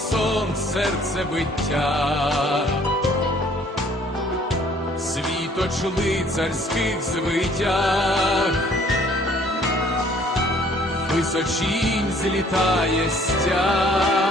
Унісон серцебиття, світоч лицарських звитяг, височінь злітає стяг.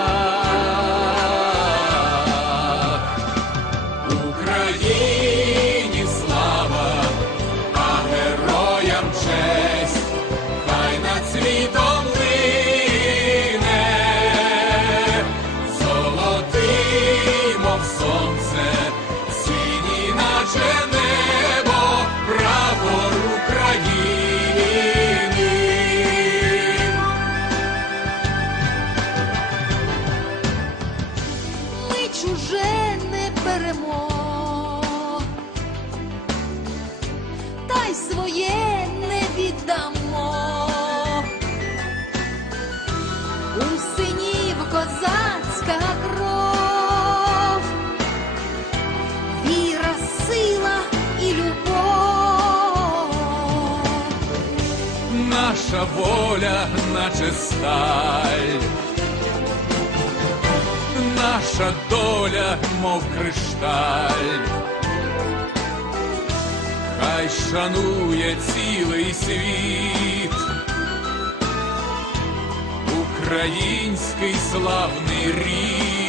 Чуже не беремо, та й своє не віддамо. У синів козацька кров, віра, сила і любов. Наша воля, наче сталь, наша доля, мов кришталь, хай шанує цілий світ, український славний рід,